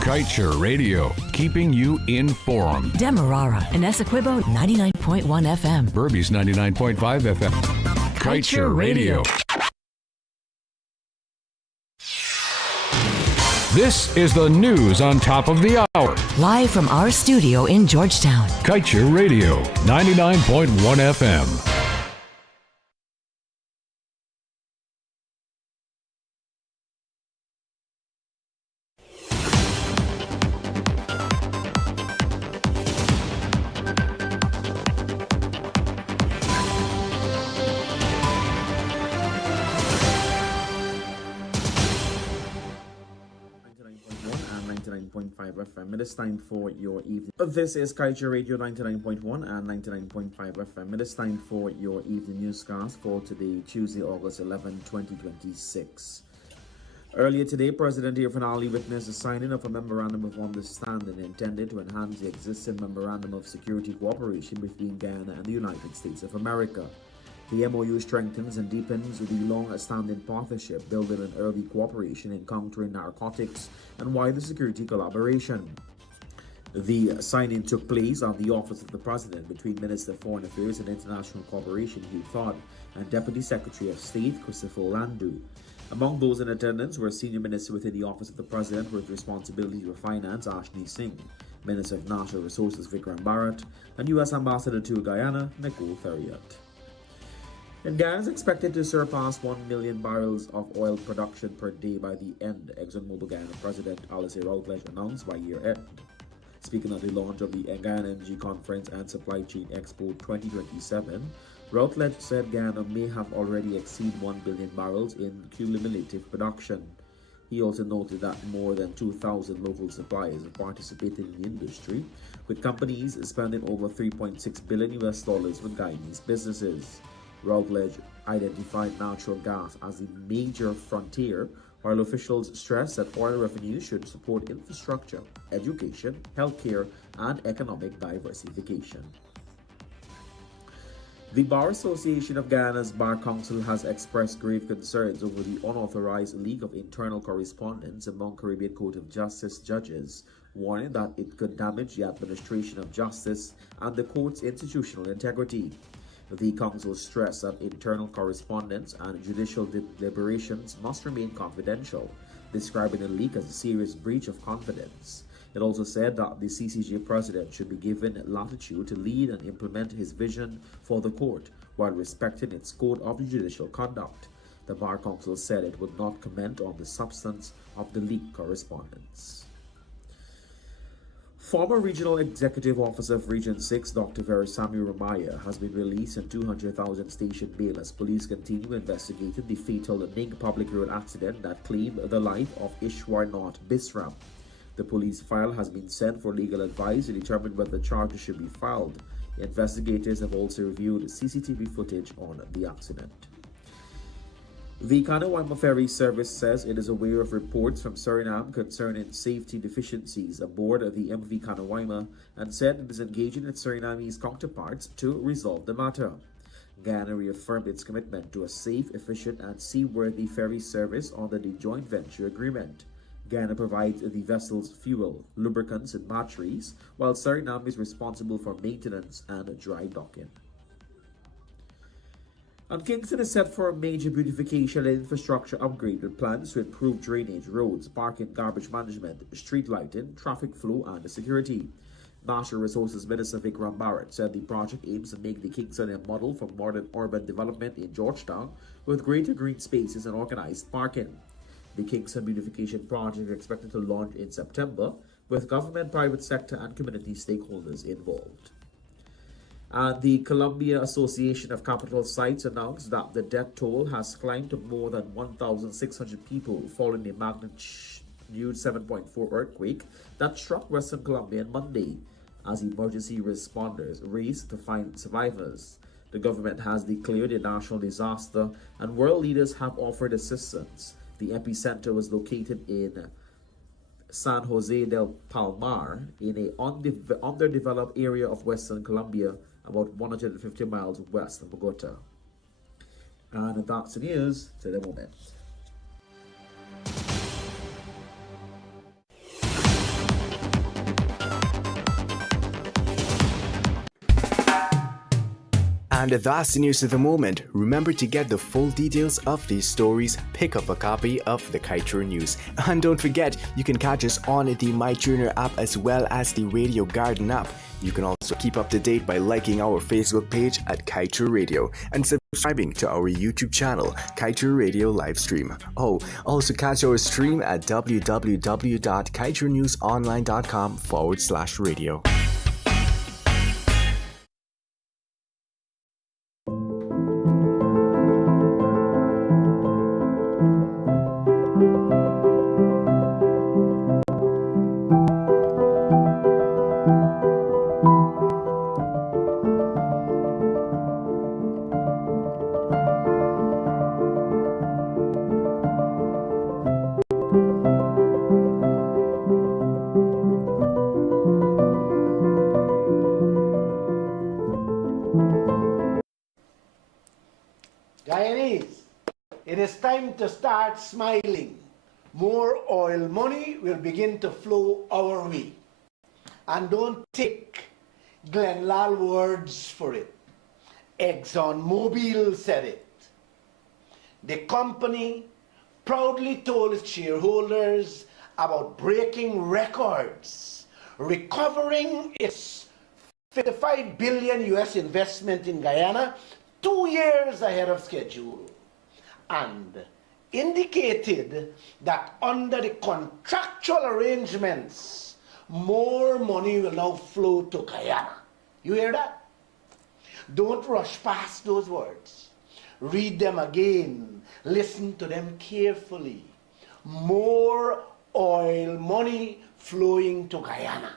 Kaieteur Radio, keeping you informed. Demerara and Essequibo 99.1 FM. Burbies 99.5 FM. Kaieteur Radio. This is the news on top of the hour. Live from our studio in Georgetown. Kaieteur Radio, 99.1 FM. FM. It is time for your evening. This is Kaieteur Radio 99.1 and 99.5 FM. It is time for your evening newscast for today, Tuesday, August 11, 2026. Earlier today, President Irfan Ali witnessed the signing of a memorandum of understanding intended to enhance the existing memorandum of security cooperation between Guyana and the United States of America. The MOU strengthens and deepens the long-standing partnership, building an early cooperation in countering narcotics and wider security collaboration. The signing took place at the office of the President between Minister of Foreign Affairs and International Cooperation Hugh Todd and Deputy Secretary of State Christopher Landu. Among those in attendance were Senior Minister within the Office of the President with responsibility for finance Ashni Singh, Minister of Natural Resources Vikram Bharat, and U.S. Ambassador to Guyana Nicole Ferriot. And Guyana is expected to surpass 1 million barrels of oil production per day by the end, ExxonMobil Guyana President Alice Routledge announced by year end. Speaking at the launch of the Guyana Energy Conference and Supply Chain Expo 2027, Routledge said Guyana may have already exceeded 1 billion barrels in cumulative production. He also noted that more than 2,000 local suppliers are participating in the industry, with companies spending over $3.6 billion with Guyanese businesses. Routledge identified natural gas as the major frontier, while officials stressed that oil revenues should support infrastructure, education, healthcare, and economic diversification. The Bar Association of Guyana's Bar Council has expressed grave concerns over the unauthorized leak of internal correspondence among Caribbean Court of Justice judges, warning that it could damage the administration of justice and the court's institutional integrity. The council stressed that internal correspondence and judicial deliberations must remain confidential, describing the leak as a serious breach of confidence. It also said that the CCJ president should be given latitude to lead and implement his vision for the court while respecting its code of judicial conduct. The Bar Council said it would not comment on the substance of the leaked correspondence. Former Regional Executive Officer of Region 6, Dr. Verisamy Ramaya, has been released on 200,000 station bail as police continue investigating the fatal Ning public road accident that claimed the life of Ishwar Nath Bisram. The police file has been sent for legal advice to determine whether charges should be filed. Investigators have also reviewed CCTV footage on the accident. The Kanawaima Ferry Service says it is aware of reports from Suriname concerning safety deficiencies aboard the MV Kanawaima and said it is engaging its Surinamese counterparts to resolve the matter. Guyana reaffirmed its commitment to a safe, efficient, and seaworthy ferry service under the joint venture agreement. Guyana provides the vessels fuel, lubricants, and batteries, while Suriname is responsible for maintenance and dry docking. And Kingston is set for a major beautification and infrastructure upgrade with plans to improve drainage, roads, parking, garbage management, street lighting, traffic flow, and security. Natural Resources Minister Vikram Bharat said the project aims to make the Kingston a model for modern urban development in Georgetown with greater green spaces and organized parking. The Kingston Beautification Project is expected to launch in September with government, private sector, and community stakeholders involved. And the Columbia Association of Capital Sites announced that the death toll has climbed to more than 1,600 people following a magnitude 7.4 earthquake that struck Western Columbia on Monday as emergency responders raced to find survivors. The government has declared a national disaster and world leaders have offered assistance. The epicenter was located in San Jose del Palmar in an underdeveloped area of Western Colombia, about 150 miles west of Bogota. And that's the news to the moment. And that's the news of the moment. Remember to get the full details of these stories, pick up a copy of the Kaieteur News. And don't forget, you can catch us on the MyTuner app as well as the Radio Garden app. You can also keep up to date by liking our Facebook page at Kaieteur Radio and subscribing to our YouTube channel, Kaieteur Radio Livestream. Oh, also catch our stream at www.kaieteurnewsonline.com/radio. Guyanese, it is time to start smiling. More oil money will begin to flow our way. And don't take Glenlal words for it. ExxonMobil said it. The company proudly told its shareholders about breaking records, recovering its 55 billion US investment in Guyana 2 years ahead of schedule, and indicated that under the contractual arrangements, more money will now flow to Guyana. You hear that? Don't rush past those words. Read them again. Listen to them carefully. More oil money flowing to Guyana.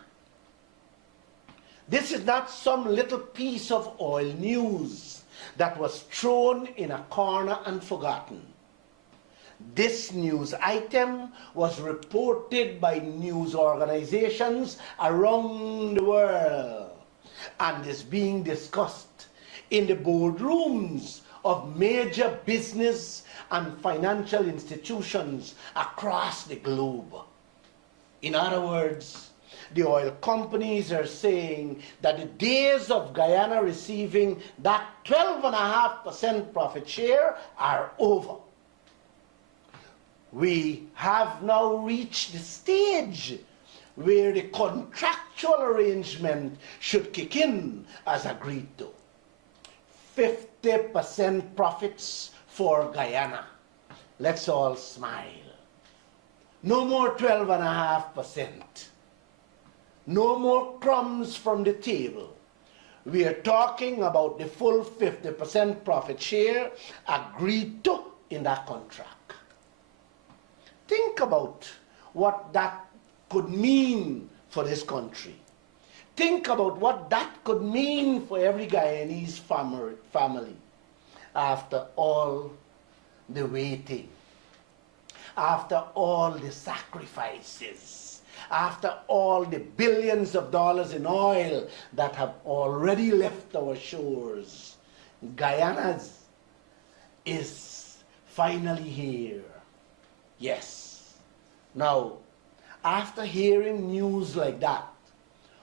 This is not some little piece of oil news that was thrown in a corner and forgotten. This news item was reported by news organizations around the world and is being discussed in the boardrooms of major business and financial institutions across the globe. In other words, the oil companies are saying that the days of Guyana receiving that 12.5% profit share are over. We have now reached the stage where the contractual arrangement should kick in as agreed to. 50% profits for Guyana. Let's all smile. No more 12.5%. No more crumbs from the table. We are talking about the full 50% profit share agreed to in that contract. Think about what that could mean for this country. Think about what that could mean for every Guyanese family after all the waiting, after all the sacrifices, after all the billions of dollars in oil that have already left our shores. Guyana's is finally here. Yes. Now, after hearing news like that,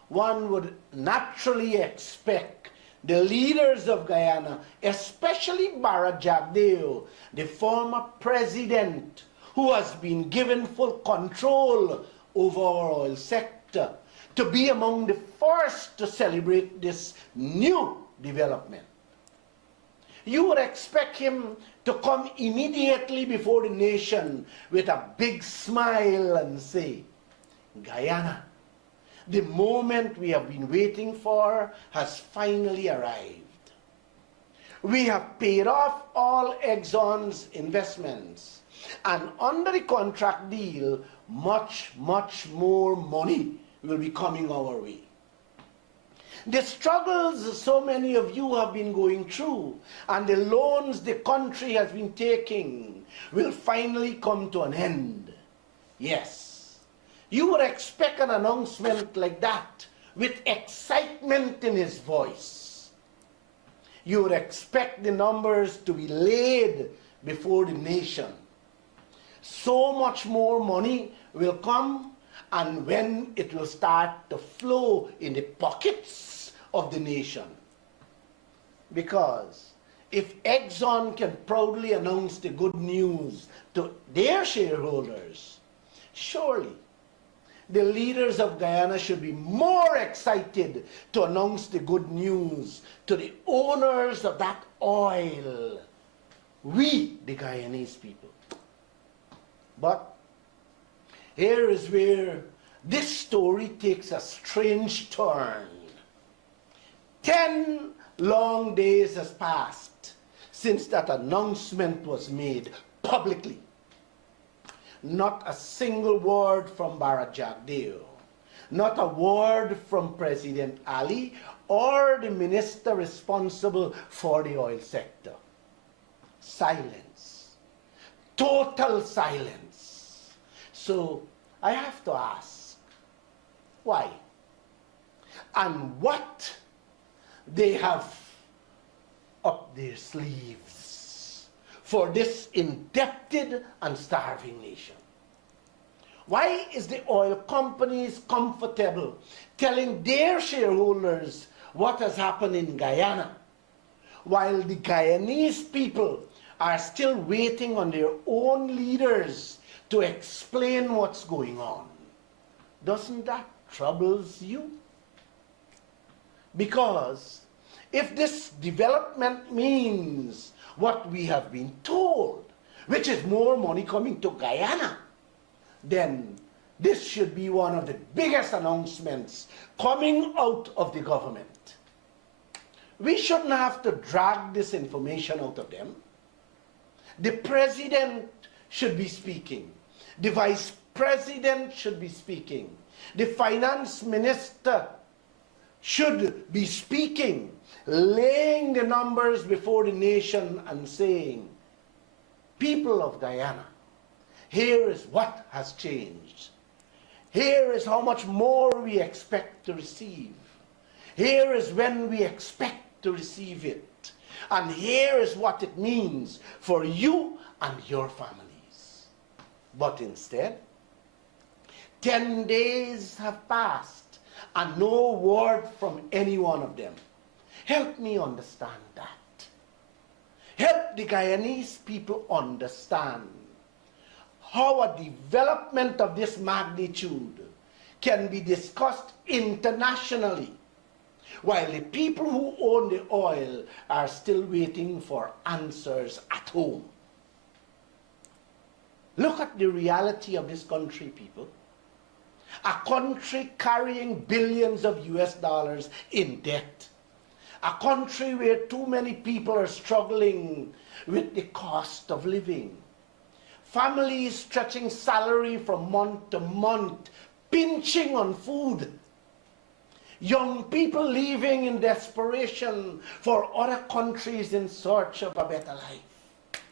one would naturally expect the leaders of Guyana, especially Barra Jagdeo, the former president who has been given full control over our oil sector, to be among the first to celebrate this new development. You would expect him to come immediately before the nation with a big smile and say, Guyana, the moment we have been waiting for has finally arrived. We have paid off all Exxon's investments, and under the contract deal, much more money will be coming our way. The struggles so many of you have been going through and the loans the country has been taking will finally come to an end. Yes, you would expect an announcement like that with excitement in his voice. You would expect the numbers to be laid before the nation. So much more money will come, and when it will start to flow in the pockets of the nation. Because if Exxon can proudly announce the good news to their shareholders, surely the leaders of Guyana should be more excited to announce the good news to the owners of that oil, we, the Guyanese people. But here is where this story takes a strange turn. 10 long days has passed since that announcement was made publicly. Not a single word from Barra Jagdeo, not a word from President Ali or the minister responsible for the oil sector. Silence, total silence. So I have to ask, why? And what they have up their sleeves for this indebted and starving nation? Why is the oil companies comfortable telling their shareholders what has happened in Guyana, while the Guyanese people are still waiting on their own leaders to explain what's going on? Doesn't that troubles you? Because if this development means what we have been told, which is more money coming to Guyana, then this should be one of the biggest announcements coming out of the government. We shouldn't have to drag this information out of them. The president should be speaking. The vice president should be speaking. The finance minister should be speaking, laying the numbers before the nation and saying, people of Guyana, here is what has changed. Here is how much more we expect to receive. Here is when we expect to receive it. And here is what it means for you and your families. But instead, 10 days have passed and no word from any one of them. Help me understand that. Help the Guyanese people understand how a development of this magnitude can be discussed internationally, while the people who own the oil are still waiting for answers at home. Look at the reality of this country, people. A country carrying billions of US dollars in debt. A country where too many people are struggling with the cost of living. Families stretching salary from month to month, pinching on food. Young people leaving in desperation for other countries in search of a better life.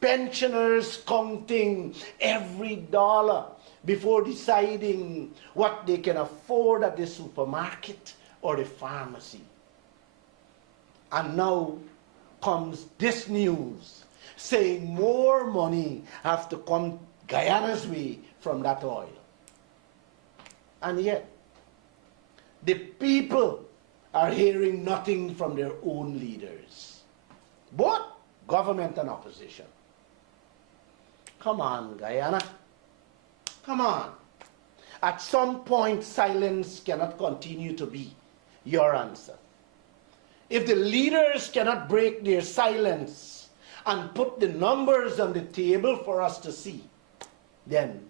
Pensioners counting every dollar before deciding what they can afford at the supermarket or the pharmacy. And now comes this news saying more money have to come Guyana's way from that oil. And yet, the people are hearing nothing from their own leaders, both government and opposition. Come on, Guyana. Come on. At some point, silence cannot continue to be your answer. If the leaders cannot break their silence and put the numbers on the table for us to see, then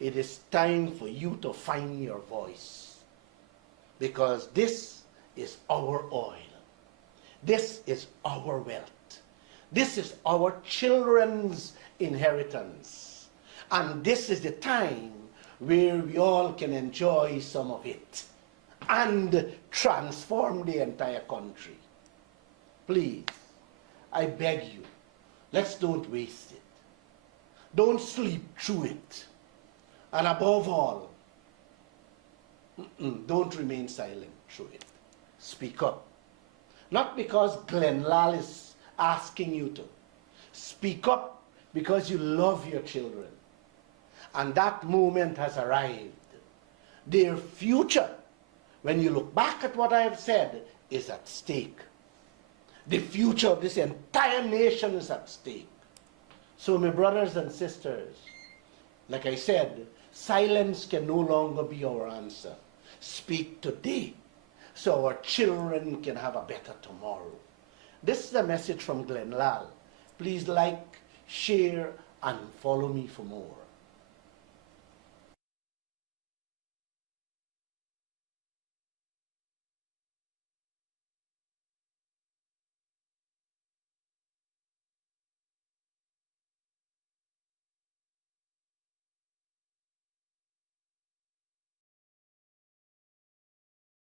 it is time for you to find your voice. Because this is our oil. This is our wealth. This is our children's inheritance. And this is the time where we all can enjoy some of it and transform the entire country. Please, I beg you, let's don't waste it. Don't sleep through it. And above all, don't remain silent through it. Speak up. Not because Glenn Lal is asking you to. Speak up because you love your children. And that moment has arrived. Their future, when you look back at what I have said, is at stake. The future of this entire nation is at stake. So my brothers and sisters, like I said, silence can no longer be our answer. Speak today so our children can have a better tomorrow. This is a message from Glenn Lal. Please like, share, and follow me for more.